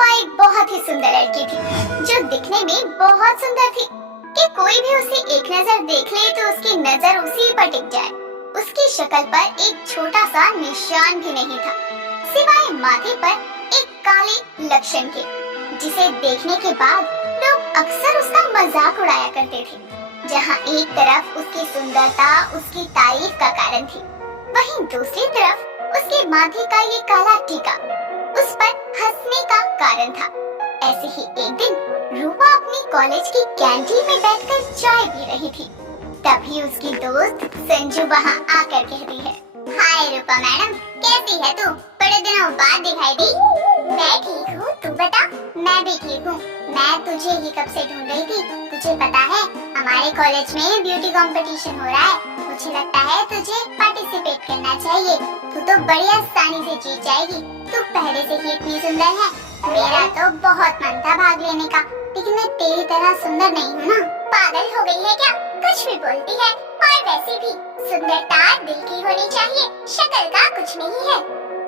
रूपा एक बहुत ही सुंदर लड़की थी जो दिखने में बहुत सुंदर थी कि कोई भी उसे एक नजर देख ले तो उसकी नजर उसी पर टिक जाए। उसकी शक्ल पर एक छोटा सा निशान भी नहीं था सिवाय माथे पर एक काले लक्षण के, जिसे देखने के बाद लोग अक्सर उसका मजाक उड़ाया करते थे। जहाँ एक तरफ उसकी सुंदरता उसकी तारीफ का कारण थी, वहीं दूसरी तरफ उसके माथे का ये काला टीका उस पर हंसने का कारण था। ऐसे ही एक दिन रूपा अपनी कॉलेज की कैंटीन में बैठकर चाय पी रही थी। तभी उसकी दोस्त संजू वहाँ आकर कहती है, हाय रूपा मैडम, कैसी है तू? बड़े दिनों बाद दिखाई दी। मैं ठीक हूँ, तू बता? मैं भी ठीक हूँ। मैं तुझे ही कब से ढूंढ रही थी। तुझे पता है हमारे कॉलेज में ब्यूटी कंपटीशन हो रहा है। मुझे लगता है तुझे पार्टिसिपेट करना चाहिए। तू तो बड़ी आसानी से जीत जाएगी। तू पहले से ही इतनी सुंदर है। मेरा तो बहुत मन था भाग लेने का, लेकिन मैं तेरी तरह सुंदर नहीं हूँ ना। पागल हो गई है क्या? कुछ भी बोलती है। और वैसे भी सुंदरता दिल की होनी चाहिए, शक्ल का कुछ नहीं है।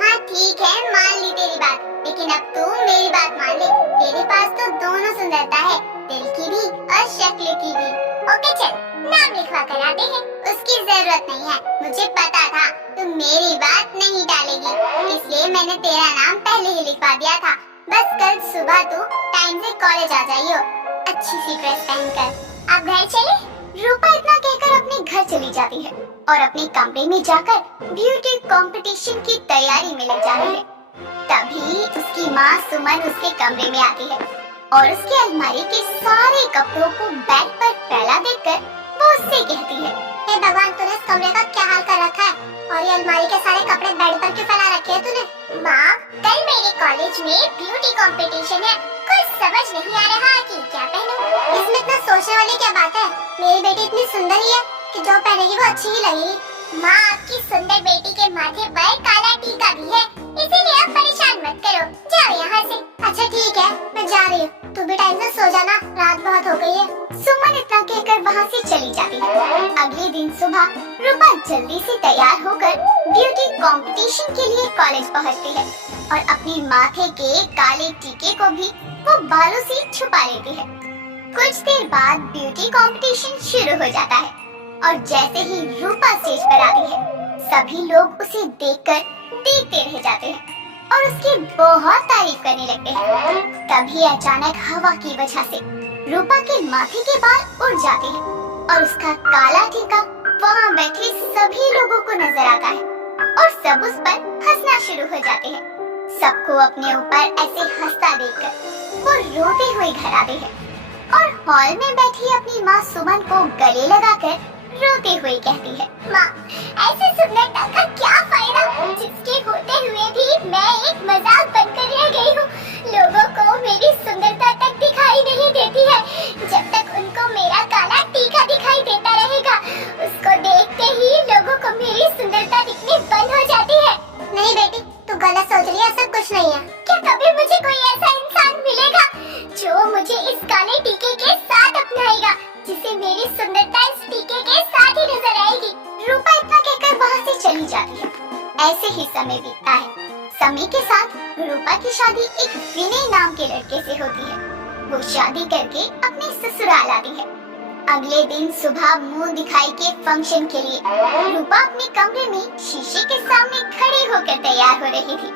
हाँ ठीक है, मान ली तेरी बात, लेकिन अब तू मेरी बात मान ले। तेरे पास तो दोनों सुंदरता है, दिल की भी और शक्ल की भी। ओके चल, नाम लिखवा कर आते हैं। उसकी जरूरत नहीं है, मुझे पता था तू मेरी बात नहीं टालेगी, इसलिए मैंने तेरा नाम पहले ही लिखवा दिया था। बस कल सुबह तू टाइम से कॉलेज आ जाइयो, अच्छी सी ड्रेस पहनकर। अब घर चले? रूपा इतना कहकर अपने घर चली जाती है और अपने कमरे में जाकर ब्यूटी कंपटीशन की तैयारी में लग जाती है। तभी उसकी माँ सुमन उसके कमरे में आती है और उसकी अलमारी के सारे कपड़ों को बेड पर फैला देखकर वो उससे कहती है, हे भगवान, तूने इस कमरे का क्या हाल कर रखा है? और ये अलमारी के सारे कपड़े बेड पर क्यों फैला रखे हैं तूने? माँ, कल मेरे कॉलेज में ब्यूटी कंपटीशन है, कुछ समझ नहीं आ रहा कि क्या पहनूं। इसमें इतना सोचने वाली क्या बात है? मेरी बेटी इतनी सुंदर ही है कि जो पहनेगी वो अच्छी ही लगेगी। माँ, आपकी सुंदर बेटी के माथे पर काला टीका भी है, इसीलिए आप परेशान मत करो। जाओ यहाँ से। अच्छा ठीक है, मैं जा रही हूँ। तू भी टाइम से सो जाना, रात बहुत हो गई है। सुमन इतना कहकर वहाँ से चली जाती है। अगले दिन सुबह रूपा जल्दी से तैयार होकर ब्यूटी कंपटीशन के लिए कॉलेज पहुँचती है और अपने माथे के काले टीके को भी वो बालों से छुपा लेती है। कुछ देर बाद ब्यूटी कंपटीशन शुरू हो जाता है और जैसे ही रूपा स्टेज पर आती है, सभी लोग उसे देखकर देखते रह जाते हैं और उसकी बहुत तारीफ करने लगते हैं। तभी अचानक हवा की वजह से रूपा के माथे के बाल उड़ जाते हैं और उसका काला टीका वहाँ बैठे सभी लोगों को नजर आता है और सब उस पर हंसना शुरू हो जाते हैं। सबको अपने ऊपर ऐसे हंसता देखकर वो रोते हुए घर आते हैं और हॉल में बैठी अपनी माँ सुमन को गले लगाकर रोते हुए कहती है, माँ, ऐसे सुंदरता का क्या फायदा, जिसके होते हुए भी मैं एक मजाक बनकर रह गई हूँ। लोगों को मेरी सुंदरता तक दिखाई नहीं देती है। जब तक उनको मेरा काला टीका दिखाई देता रहेगा, उसको देखते ही लोगों को मेरी सुंदरता दिखनी बंद हो जाती है। नहीं बेटी, तू गलत सोच रही है, ऐसा कुछ नहीं है। क्या कभी मुझे कोई ऐसा इंसान मिलेगा जो मुझे इस काले टीके के साथ अपनाएगा, जिसे मेरी सुंदरता इस टीके के साथ ही नजर आएगी? रूपा इतना कहकर वहाँ से चली जाती है। ऐसे ही समय बीतता है। समय के साथ रूपा की शादी एक विनय नाम के लड़के से होती है। वो शादी करके अपने ससुराल आती है। अगले दिन सुबह मुंह दिखाई के फंक्शन के लिए रूपा अपने कमरे में शीशे के सामने खड़ी होकर तैयार हो रही थी।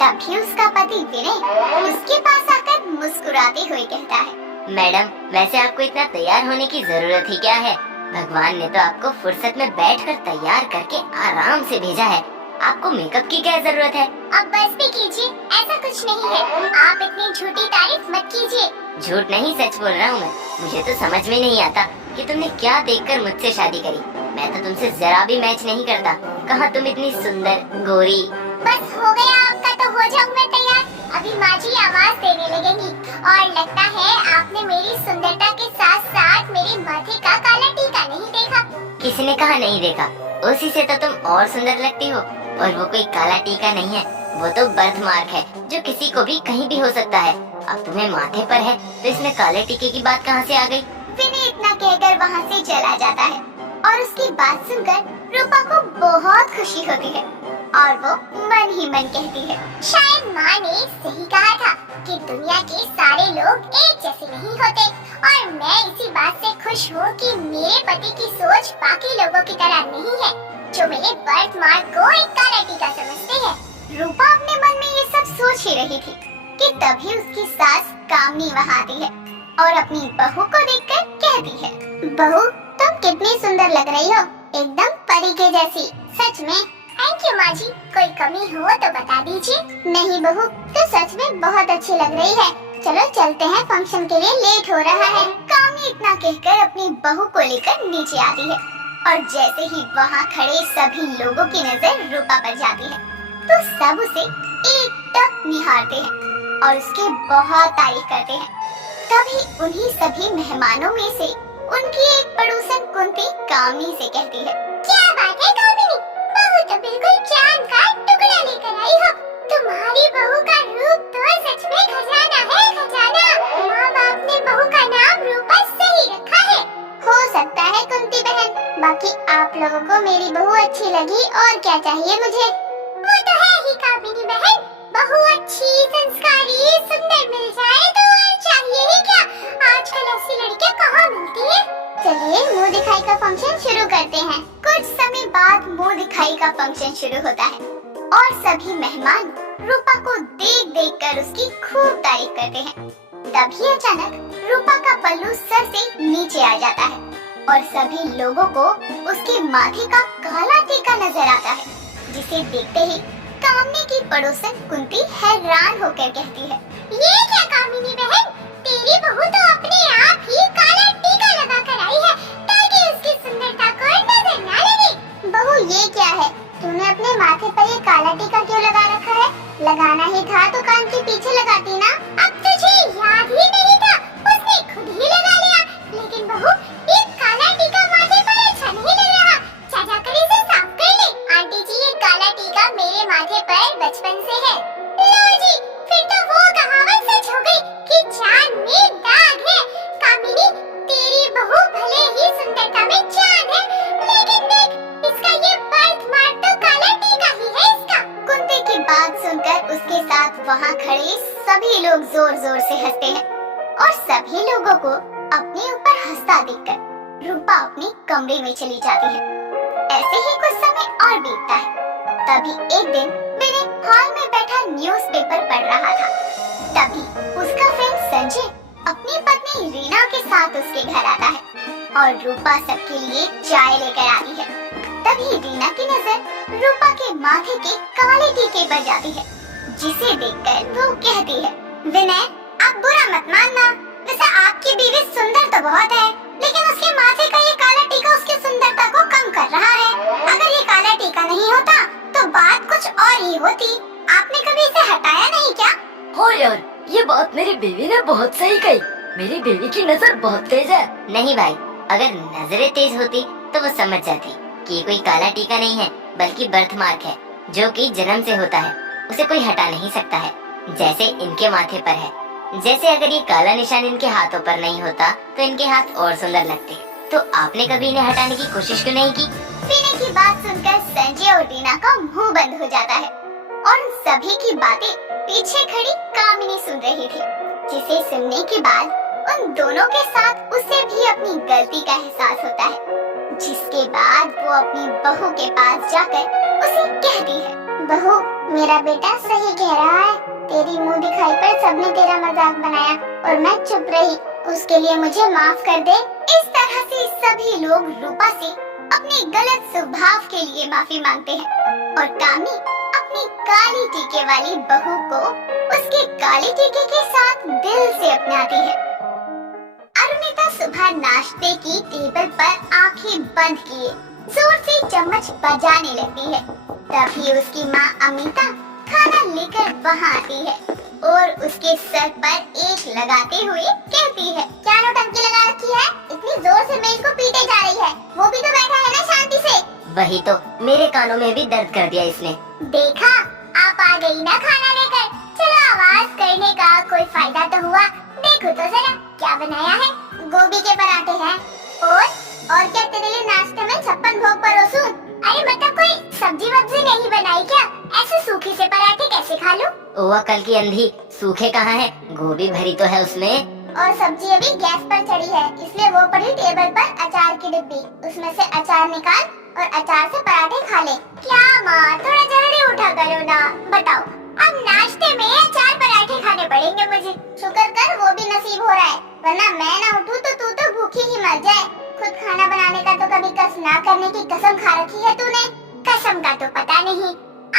तभी उसका पति विनय उसके पास आकर मुस्कुराते हुए कहता है, मैडम, वैसे आपको इतना तैयार होने की जरूरत ही क्या है? भगवान ने तो आपको फुर्सत में बैठकर तैयार करके आराम से भेजा है। आपको मेकअप की क्या जरूरत है? अब बस भी कीजिए, ऐसा कुछ नहीं है। आप इतनी झूठी तारीफ मत कीजिए। झूठ नहीं, सच बोल रहा हूँ मैं। मुझे तो समझ में नहीं आता कि तुमने क्या देखकर मुझसे शादी करी। मैं तो तुमसे जरा भी मैच नहीं करता। कहाँ तुम इतनी सुंदर, गोरी। बस हो गया आपका, तो हो जाऊँ मैं तैयार। अभी माँ जी आवाज देने लगेंगी और लगता है आपने मेरी सुंदरता के साथ साथ मेरे माथे का काला टीका नहीं देखा। किसी ने कहा नहीं देखा? उसी से तो तुम और सुंदर लगती हो। और वो कोई काला टीका नहीं है, वो तो बर्थ मार्क है जो किसी को भी कहीं भी हो सकता है। अब तुम्हें माथे पर है तो इसमें काले टीके की बात कहाँ से आ गई? विनय इतना कहकर वहाँ से चला जाता है और उसकी बात सुनकर रूपा को बहुत खुशी होती है और वो मन ही मन कहती है, शायद माँ ने सही कहा था कि दुनिया के सारे लोग एक जैसे नहीं होते और मैं इसी बात से खुश हूँ कि मेरे पति की सोच बाकी लोगों की तरह नहीं है जो मेरे बर्थ मार्क को एक काला टीका समझते हैं। रूपा अपने मन में ये सब सोच ही रही थी कि तभी उसकी सास कामनी वहाँ आती है और अपनी बहू को देखकर कहती है, बहू तुम कितनी सुंदर लग रही हो, एकदम परी के जैसी। सच में? थैंक यू माँ जी, कोई कमी हो तो बता दीजिए। नहीं बहू, तो सच में बहुत अच्छी लग रही है। चलो चलते हैं, फंक्शन के लिए लेट हो रहा है। कामनी इतना कहकर अपनी बहू को लेकर नीचे आती है और जैसे ही वहाँ खड़े सभी लोगों की नजर रूपा पर जाती है तो सब उसे एकटक निहारते हैं और उसकी बहुत तारीफ करते हैं। तभी उन्हीं सभी मेहमानों में से उनकी एक पड़ोसन कुंती कामनी से कहती है, क्या बात है कामिनी, बहू तो बिल्कुल चांद का टुकड़ा लेकर आई हो। तुम्हारी बहू का रूप तो सच में खजाना है, खजाना। माँ बाप ने बहू का नाम रूपा सही रखा है। हो सकता है कुंती बहन, बाकी आप लोगों को मेरी बहू अच्छी लगी और क्या चाहिए मुझे। वो तो है ही कामिनी बहन, बहू अच्छी, संस्कारी, सुंदर मिल जाए तो और चाहिए ही क्या। आजकल ऐसी लड़कियां कहाँ मिलती है। चलिए मुंह दिखाई का फंक्शन शुरू करते हैं। कुछ समय बाद मुंह दिखाई का फंक्शन शुरू होता है और सभी मेहमान रूपा को देख देख कर उसकी खूब तारीफ करते हैं। तभी अचानक रूपा का पल्लू सर से नीचे आ जाता है और सभी लोगों को उसके माथे का काला टीका नजर आता है, जिसे देखते ही कामनी की पड़ोसन कुंती हैरान होकर कहती है, ये क्या कामिनी बहन, तेरी बहू तो अपने आप ही काला टीका लगा कर आई है ताकि उसकी सुंदरता को नजर ना लगे। बहू ये क्या है, तूने अपने माथे पर ये काला टीका क्यों लगा रखा है? लगाना ही था तो कान के पीछे लगाती ना। अब तुझे याद ही नहीं था, उसने खुद ही लगा लिया। लेकिन बहू ये काला टीका माथे पर अच्छा नहीं लग रहा, चाचा कर इसे साफ कर ले। आंटी जी ये काला टीका मेरे माथे पर बचपन से है। लो जी, फिर तो वो कहावत सच हो गई कि चांद में दाग है। कामिनी तेरी बहू भले ही सुंदरता में चांद है, लेकिन देख इसका ये बर्थ मार्क तो काला टीका ही है इसका। कुंती की बात सुनकर उसके साथ वहाँ खड़े सभी लोग जोर जोर से हंसते हैं और सभी लोगों को अपने ऊपर हंसता देखकर रूपा अपने कमरे में चली जाती है। ऐसे ही कुछ समय और बीतता है। तभी एक दिन विनय हॉल में बैठा न्यूज़पेपर पढ़ रहा था। तभी उसका फ्रेंड संजय अपनी पत्नी रीना के साथ उसके घर आता है और रूपा सबके लिए चाय लेकर आती है। तभी रीना की नजर रूपा के माथे के काले टीके पर जाती है, जिसे देखकर वो कहती है, विनय आप बुरा मत मानना, वैसे आपकी बीवी सुंदर तो बहुत है, लेकिन उसके माथे का ये काला टीका उसकी सुंदरता को कम कर रहा है। अगर ये काला टीका नहीं होता तो बात कुछ और ही होती। आपने कभी इसे हटाया नहीं क्या? हो यार, ये बात मेरी बीवी ने बहुत सही कही। मेरी बीवी की नजर बहुत तेज है। नहीं भाई, अगर नजरें तेज होती तो वो समझ जाती कि ये कोई काला टीका नहीं है बल्कि बर्थ मार्क है, जो कि जन्म से होता है, उसे कोई हटा नहीं सकता है, जैसे इनके माथे पर है। जैसे अगर ये काला निशान इनके हाथों पर नहीं होता तो इनके हाथ और सुंदर लगते। तो आपने कभी इन्हें हटाने की कोशिश क्यों नहीं की? विनय की बात सुनकर संजय और रीना का मुंह बंद हो जाता है और सभी की बातें पीछे खड़ी कामिनी सुन रही थी, जिसे सुनने के बाद उन दोनों के साथ उसे भी अपनी गलती का एहसास होता है। जिसके बाद वो अपनी बहू के पास जाकर उसे कहती है, बहू मेरा बेटा सही कह रहा है, तेरी मुंह दिखाई पर सबने तेरा मजाक बनाया और मैं चुप रही, उसके लिए मुझे माफ कर दे। इस तरह से सभी लोग रूपा से अपने गलत स्वभाव के लिए माफी मांगते हैं और कामी अपनी काली टीके वाली बहू को उसके काले टीके के साथ दिल से अपनाती है। अरुणिता सुबह नाश्ते की टेबल पर आंखें बंद किए जोर से चम्मच बजाने लगती है। तभी उसकी माँ अमिता खाना लेकर वहाँ आती है और उसके सर पर एक लगाते हुए कहती है, क्या नौटंकी लगा रखी है, इतनी जोर से मेज को पीटे जा रही है, वो भी तो बैठा है ना शांति से। वही तो, मेरे कानों में भी दर्द कर दिया इसने। देखा, आप आ गई ना खाना लेकर, चलो आवाज करने का कोई फायदा तो हुआ। देखो तो जरा क्या बनाया है, गोभी के पराठे हैं और क्या तेरे लिए नाश्ते में 56 भोग परोसूं? अरे मतलब कोई सब्जी वब्जी नहीं बनाई क्या? ऐसे सूखे से पराठे कैसे खा लूं? ओ अकल की अंधी, सूखे कहाँ है, गोभी भरी तो है उसमें। और सब्जी अभी गैस पर चढ़ी है, इसलिए वो पड़ी टेबल पर अचार की डिब्बी। उसमें से अचार निकाल और अचार से पराठे खा ले। क्या माँ, थोड़ा जल्दी उठा करो ना। बताओ, अब नाश्ते में अचार पराठे खाने पड़ेंगे मुझे। शुक्र कर वो भी नसीब हो रहा है, वरना मैं ना उठूं तो तू तो भूखी ही मर जाए। खुद खाना बनाने का तो कभी कस ना करने की कसम खा रखी है तूने। कसम का तो पता नहीं।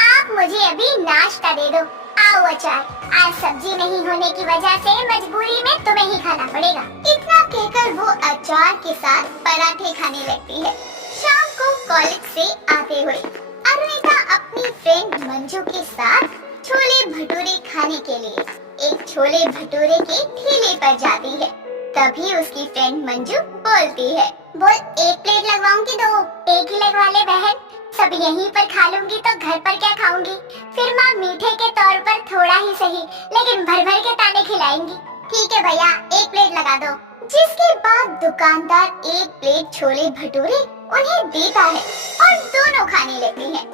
आप मुझे अभी नाश्ता दे दो। आओ अचार, आज सब्जी नहीं होने की वजह से मजबूरी में तुम्हें ही खाना पड़ेगा। इतना कहकर वो अचार के साथ पराठे खाने लगती है। शाम को कॉलेज से आते हुए अरुणिता अपनी फ्रेंड मंजू के साथ छोले भटूरे खाने के लिए एक छोले भटूरे के ठेले पर जाती है। तभी उसकी फ्रेंड मंजू बोलती है, बोल, एक प्लेट लगवाऊं कि दो? एक ही लगवा ले बहन, सब यहीं पर खा लूंगी तो घर पर क्या खाऊंगी? फिर माँ मीठे के तौर पर थोड़ा ही सही, लेकिन भर भर के ताने खिलाएंगी। ठीक है भैया, एक प्लेट लगा दो। जिसके बाद दुकानदार एक प्लेट छोले भटूरे उन्हें देता है और दोनों खाने लगती हैं।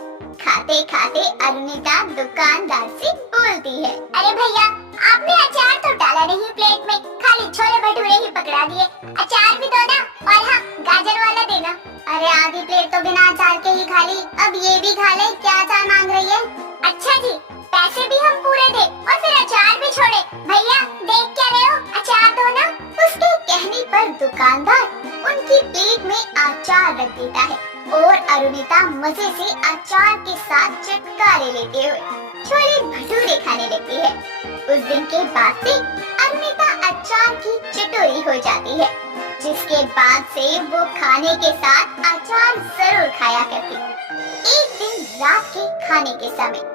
खाते खाते अरुणिता दुकानदार से बोलती है, अरे भैया, आपने अचार तो डाला नहीं प्लेट में, खाली छोले भटूरे ही पकड़ा दिए। अचार भी दो ना, और हाँ, गाजर वाला देना। अरे आधी प्लेट तो बिना अचार के ही खा ली, अब ये भी खा ले। क्या अचार मांग रही है? अच्छा जी, पैसे भी हम पूरे दे और फिर अचार भी छोड़े। भैया देख क्या रहे हो, अचार दो ना। उसके कहने पर दुकानदार उनकी प्लेट में अचार रख देता है और अरुणिता मजे से अचार के साथ चटकारे लेते हुए छोले भटूरे खाने लगती है। उस दिन के बाद से अरुणिता अचार की चटोरी हो जाती है, जिसके बाद से वो खाने के साथ अचार जरूर खाया करती। एक दिन रात के खाने के समय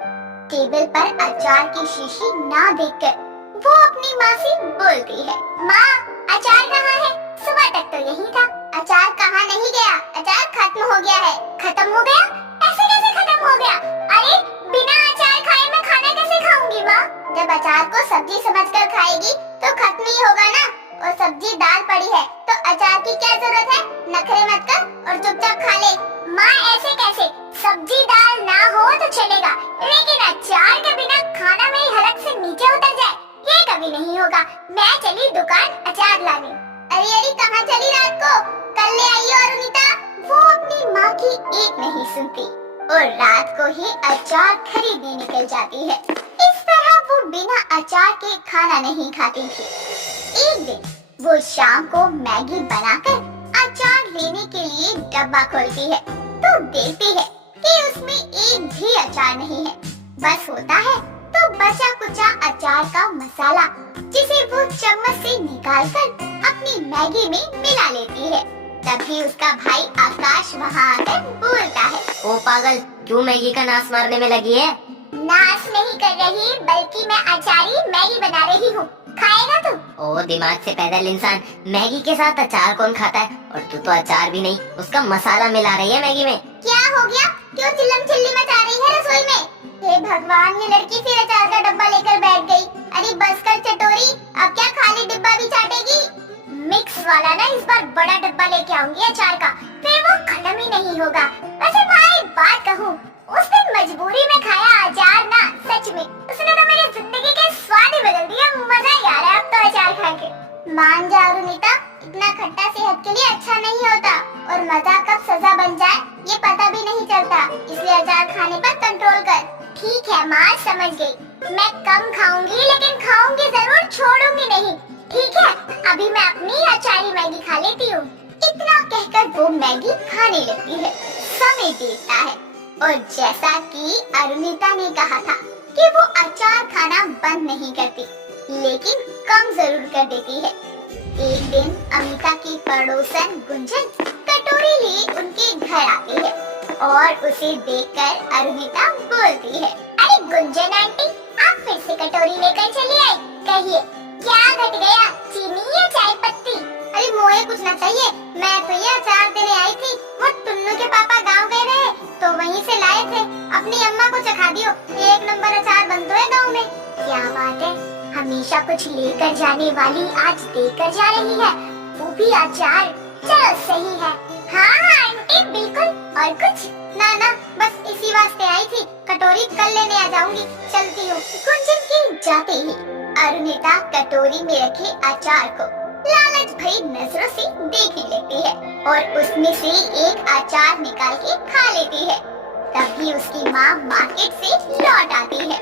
टेबल पर अचार की शीशी ना देखकर वो अपनी माँ से बोलती है, माँ, अचार कहाँ है? सुबह तक तो यही था। अचार कहाँ नहीं गया, अचार खत्म हो गया है। खत्म हो गया? ऐसे कैसे खत्म हो गया? अरे बिना अचार खाए मैं खाना कैसे खाऊंगी माँ? जब अचार को सब्जी समझकर खाएगी तो खत्म ही होगा ना। और सब्जी दाल पड़ी है तो अचार की क्या जरूरत है? नखरे मत कर और चुपचाप खा ले। माँ ऐसे कैसे? सब्जी दाल ना हो तो चलेगा, लेकिन अचार के बिना खाना मेरी हलक से नीचे उतर जाए, ये कभी नहीं होगा। मैं चली दुकान अचार लाने। अरे अरे, कहाँ चली रात को? कल ले आई हो अरुणिता। वो अपनी माँ की एक नहीं सुनती और रात को ही अचार खरीदने निकल जाती है। इस तरह वो बिना अचार के खाना नहीं खाती थी। एक दिन वो शाम को मैगी बनाकर अचार लेने के लिए डब्बा खोलती है तो देखती है कि उसमें एक भी अचार नहीं है। बस होता है तो बचा कुचा अचार का मसाला, जिसे वो चम्मच से निकालकर अपनी मैगी में मिला लेती है। तभी उसका भाई आकाश वहाँ आकर बोलता है, ओ पागल, क्यों मैगी का नाश मारने में लगी है? नाश नहीं कर रही, बल्कि मैं अचारी मैगी बना रही हूँ। खाएगा तू? ओ दिमाग से पैदल इंसान, मैगी के साथ अचार कौन खाता है? और तू तो अचार भी नहीं, उसका मसाला मिला रही है मैगी में। क्या हो गया? क्यों चिल्लम चिल्ली मचा रही है रसोई में? हे भगवान, ये लड़की फिर अचार का डब्बा लेकर बैठ गई। अरे बस कर चटोरी, अब क्या खाली डिब्बा भी चाटेगी? मिक्स वाला ना, इस बार बड़ा डब्बा लेके आऊंगी अचार का, फिर वो खत्म ही नहीं होगा। वैसे भाई बात कहूँ, उस दिन मजबूरी में खाया अचार ना, सच में उसने तो मेरी जिंदगी के स्वाद ही बदल दिया। मजा ही आ रहा है अब तो अचार खा के। मान जा अरुणिता, इतना खट्टा सेहत के लिए अच्छा नहीं होता और मजा कब सजा बन जाए ये पता भी नहीं चलता, इसलिए अचार खाने पर कंट्रोल कर। ठीक है माँ, समझ गई। मैं कम खाऊंगी, लेकिन खाऊंगी जरूर, छोड़ूंगी नहीं। ठीक है, अभी मैं अपनी अचारी मैगी खा लेती हूँ। इतना कहकर वो मैगी खाने लगती है। समय बीतता है और जैसा कि अरुणिता ने कहा था कि वो अचार खाना बंद नहीं करती, लेकिन कम जरूर कर देती है। एक दिन अमिता की पड़ोसन गुंजन कटोरी लिए उनके घर आती है और उसे देखकर अरुणिता बोलती है, अरे गुंजन आंटी, आप फिर से कटोरी लेकर चली आई, कहिए क्या घट गया, चीनी या चाय पत्ती? अरे मोए कुछ न चाहिए, मैं तो ये अचार देने आई थी। वो टुन्नू के पापा गांव गए रहे तो वहीं से लाए थे, अपनी अम्मा को चखा दियो, एक नंबर अचार बनता है गांव में। क्या बात है, हमेशा कुछ लेकर जाने वाली आज देकर जा रही है, वो भी अचार। चलो सही है। हाँ आंटी, बिल्कुल और कुछ? ना बस इसी वास्ते आई थी, कटोरी कल लेने आ जाऊंगी, चलती हूँ। गुंजन के जाते ही अरुणिता कटोरी में रखे अचार को लालच भरी नजरों से देखने लगती है और उसमें से एक अचार निकाल के खा लेती है। तभी उसकी माँ मार्केट से लौट आती है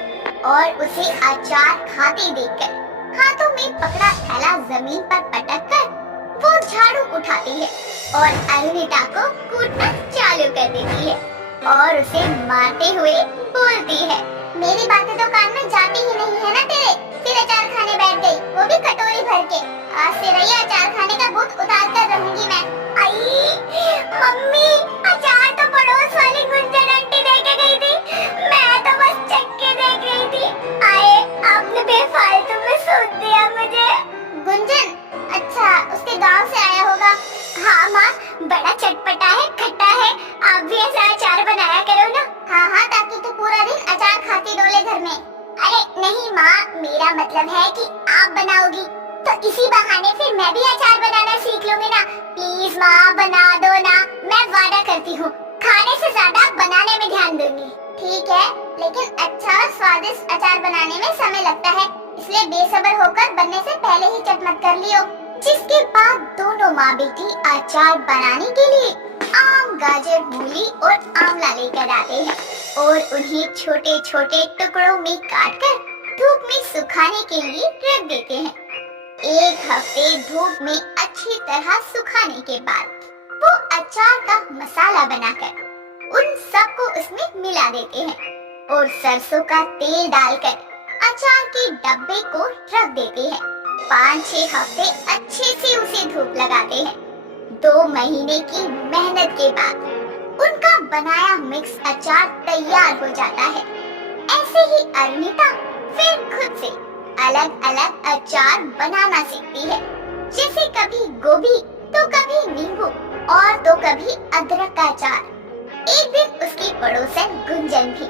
और उसे अचार खाते देखकर हाथों में पकड़ा थैला जमीन पर पटक कर वो झाड़ू उठाती है और अरुणिता को कूटना चालू कर देती है और उसे मारते हुए बोलती है, मेरी बातें तो कान में जाती ही नहीं है ना तेरे, फिर अचार खाने बैठ गई, वो भी कटोरी भर के। आज से रही अचार खाने का भूत उतार कर रहूंगी मैं। आई मम्मी, अचार तो पड़ोस वाली गुंजन आंटी देके गई थी, मैं तो बस चख के देख रही थी। आए आपने बेफालतू में सोच दिया मुझे। गुंजन, अच्छा उसके गांव से आया होगा। हाँ माँ, बड़ा चटपटा है, खट्टा है, आप भी ऐसा अचार बनाया करो ना। हाँ, ताकि तू पूरा दिन अचार खाती डोले घर में। अरे नहीं माँ, मेरा मतलब है कि आप बनाओगी तो इसी बहाने फिर मैं भी अचार बनाना सीख लूंगी ना। प्लीज माँ, बना दो ना, मैं वादा करती हूँ खाने से ज्यादा बनाने में ध्यान दूंगी। ठीक है, लेकिन अच्छा और स्वादिष्ट अचार बनाने में समय लगता है, इसलिए बेसब्र होकर बनने से पहले ही चटमट कर लियो। जिसके बाद दोनों माँ बेटी अचार बनाने के लिए आम, गाजर, मूली और आंवला लेकर आते हैं और उन्हें छोटे छोटे टुकड़ों में काटकर धूप में सुखाने के लिए रख देते हैं। एक हफ्ते धूप में अच्छी तरह सुखाने के बाद वो अचार का मसाला बनाकर उन सबको उसमें मिला देते हैं और सरसों का तेल डालकर अचार के डब्बे को रख देते हैं। 5-6 हफ्ते अच्छे से उसे धूप लगाते हैं। 2 महीने की मेहनत के बाद उनका बनाया मिक्स अचार तैयार हो जाता है। ऐसे ही अरुणिता फिर खुद से अलग अलग अचार बनाना सीखती है, जैसे कभी गोभी तो कभी नींबू और तो कभी अदरक का अचार। एक दिन उसकी पड़ोसन गुंजन भी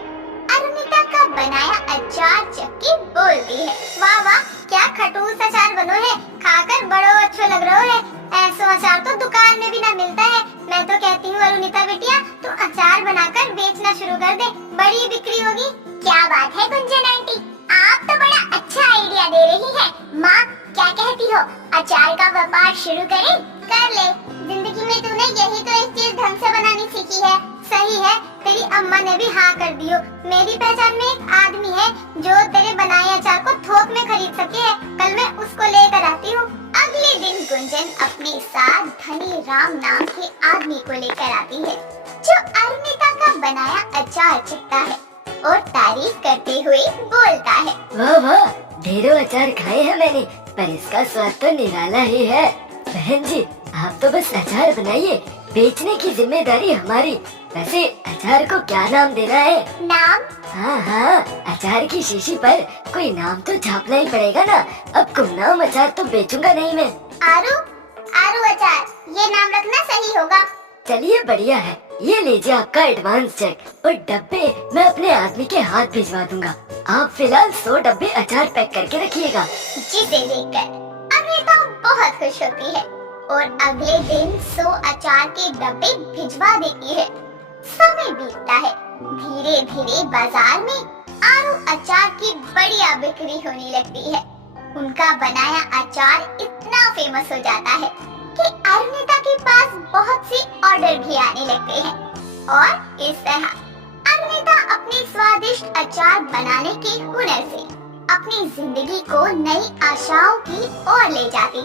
अरुणिता का बनाया अचार चख के बोलती है, वाह वाह, क्या खटूस अचार बनो है, खाकर बड़ो अच्छा लग रहा है, ऐसा अचार तो दुकान में भी ना मिलता है। मैं तो कहती हूँ अरुणिता बेटिया, तू अचार बनाकर बेचना शुरू कर दे, बड़ी बिक्री होगी। क्या बात है गुंजन आंटी, आप तो बड़ा अच्छा आइडिया दे रही है। माँ क्या कहती हो, अचार का व्यापार शुरू करें? कर ले, जिंदगी में तूने यही तो एक चीज ढंग से बनानी सीखी है। सही है, तेरी अम्मा ने भी हाँ कर दियो। मेरी पहचान में एक आदमी है जो तेरे बनाए अचार को थोक में खरीद सके है, कल मैं उसको लेकर आती हूँ। अगले दिन गुंजन अपने साथ धनी राम नाम के आदमी को लेकर आती है, जो अरुणिता का बनाया अचार चखता है और तारीफ करते हुए बोलता है, वाह वाह, ढेरों अचार खाए हैं मैंने, पर इसका स्वाद तो निराला ही है। बहन जी, आप तो बस अचार बनाइए, बेचने की जिम्मेदारी हमारी। वैसे अचार को क्या नाम देना है? नाम? हाँ, अचार की शीशी पर कोई नाम तो छापना ही पड़ेगा ना। अब गुमनाम अचार तो बेचूंगा नहीं मैं। आरू अचार, ये नाम रखना सही होगा। चलिए बढ़िया है, ये लीजिए आपका एडवांस चेक और डब्बे मैं अपने आदमी के हाथ भिजवा दूंगा। आप फिलहाल 100 डब्बे अचार पैक करके रखिएगा। जिसे देखकर अरुणिता बहुत खुश होती है और अगले दिन 100 अचार के डब्बे भिजवा देती है। समय बीतता है, धीरे धीरे बाजार में आरू अचार की बढ़िया बिक्री होने लगती है। उनका बनाया अचार इतना फेमस हो जाता है कि अरुणिता के पास बहुत से ऑर्डर भी आने लगते हैं और इस तरह अरुणिता अपने स्वादिष्ट अचार बनाने के हुनर से अपनी जिंदगी को नई आशाओं की ओर ले जाती है।